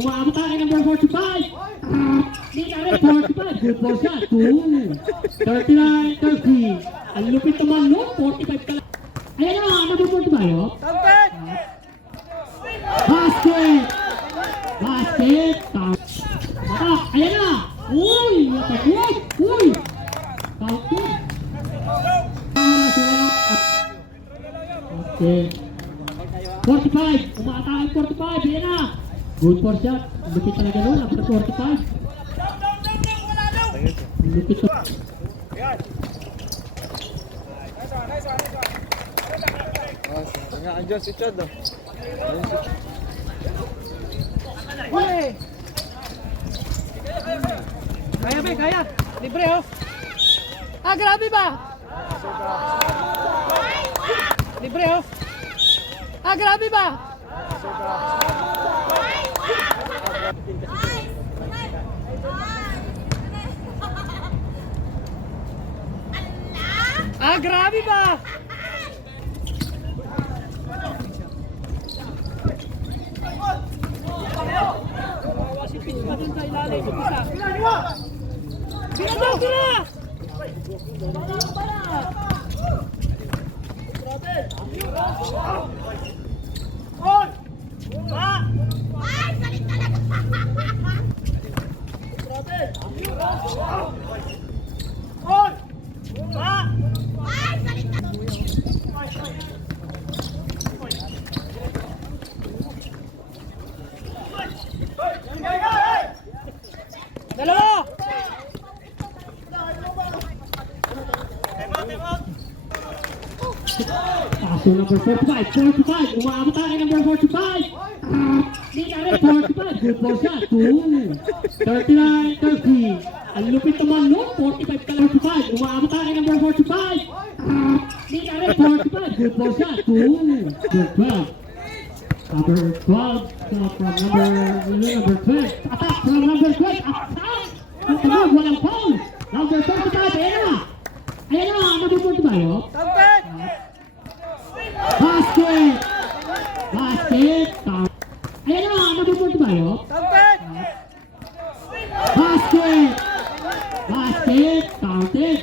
Umabot tayo number 45. Di na rin 45. Good for shot. 2. 39-30. Ang lupit naman, no? 45 ka lang. Ayan na, number 45, oh. Basket! Basket! Mata, ayan na! Uy! Matagod! Uy! Tawag. Okay. 45! Umaatake 45! Ayan na! Good for shot. Lupit talaga nun. After 45. Lupit to. Adjust si Chad. Kaya ba? Kaya? Libre oh. Ah, grabe ba? Libre oh. Ah, grabe ba? Ah, grabe ba? Si Pitch pa dun sa ilalim. Isa. Sinadaw ko na! Dalawa! Paso number 45. 45. Umabot tayo number 45. Di na rin 45. Good for shot. 2. 39-30. Ang lupit naman, no? 45 ka lang 45. Umabot tayo number 45. Di na rin 45. Good for shot. 2. Good 12. Number 12. From number 12. Attack from number 12. Attack! Attack! Walang foul. Number 45. Ayan na. Ayan na. Number 45, oh. Basket! Basket! Ayan na, number 45, oh. Basket! Basket! Counted!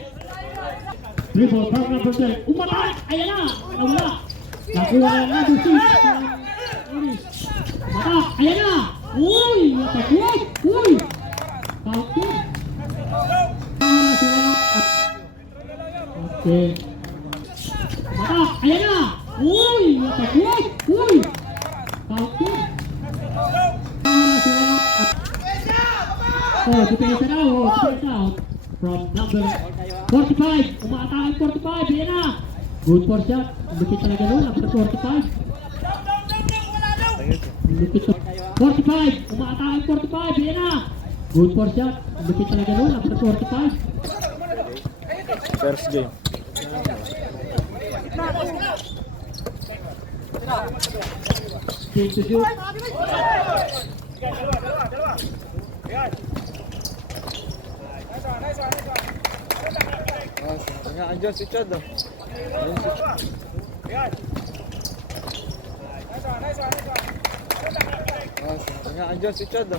Dribble from number 10. Umatay! Ayan na! Nawala! Nakuha na number 6. Umatay! Ayan na! Uy! Matagod! Uy! Counted! Okay. Mata! Ayan na! Uy! Matagod! Uy! Counted! Oh, depensa na, oh, depensa out. From number 45. Umaatake 45. Ayan na! Good for shot. Lupit talaga nun. After 45. Lupit to. 45. Umaatake 45. Ayan na! Good for shot. Lupit talaga nun. After 45. First game. Game to shoot. Adjust si Chad. Adjust si Chad.